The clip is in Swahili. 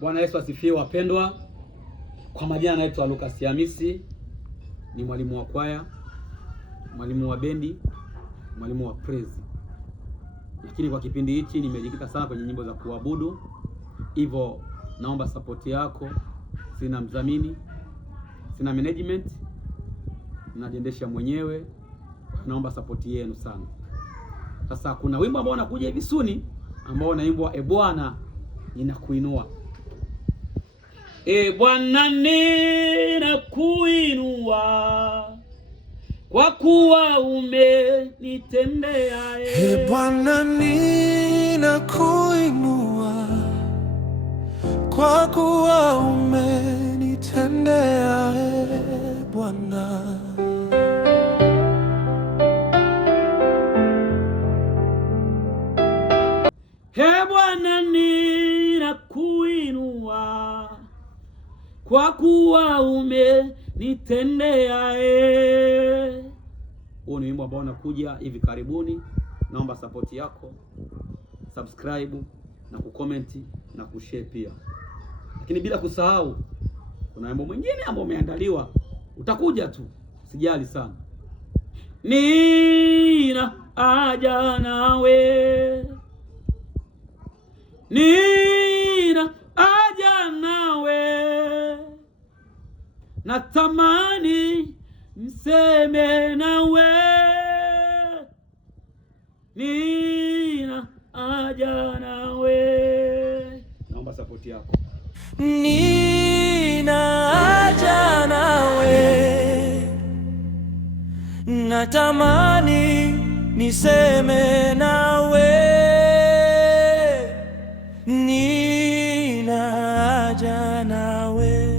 Bwana Yesu asifiwe wapendwa. Kwa majina naitwa Lucas Hamisi, ni mwalimu wa kwaya, mwalimu wa bendi, mwalimu wa praise. Lakini kwa kipindi hichi nimejikita sana kwenye nyimbo za kuabudu. Hivyo naomba support yako. Sina mdhamini, sina management, najiendesha mwenyewe. Naomba support yenu sana. Sasa kuna wimbo ambao unakuja hivi suni ambao unaimbwa Bwana ninakuinua. Bwana ninakuinua kwa kuwa umenitendea. Bwana ninakuinua kwa kuwa umenitendea. Bwana Bwana ninakuinua kwa kuwa umenitendea. Huo ni wimbo ambao unakuja hivi karibuni. Naomba support yako, subscribe na kucomment na kushare pia. Lakini bila kusahau kuna wimbo mwingine ambao umeandaliwa, utakuja tu, sijali sana. Nina haja nawe, nina haja nawe, natamani mseme nawe, nina haja nawe. Naomba support yako. nina haja nawe, natamani niseme nawe, nina haja nawe.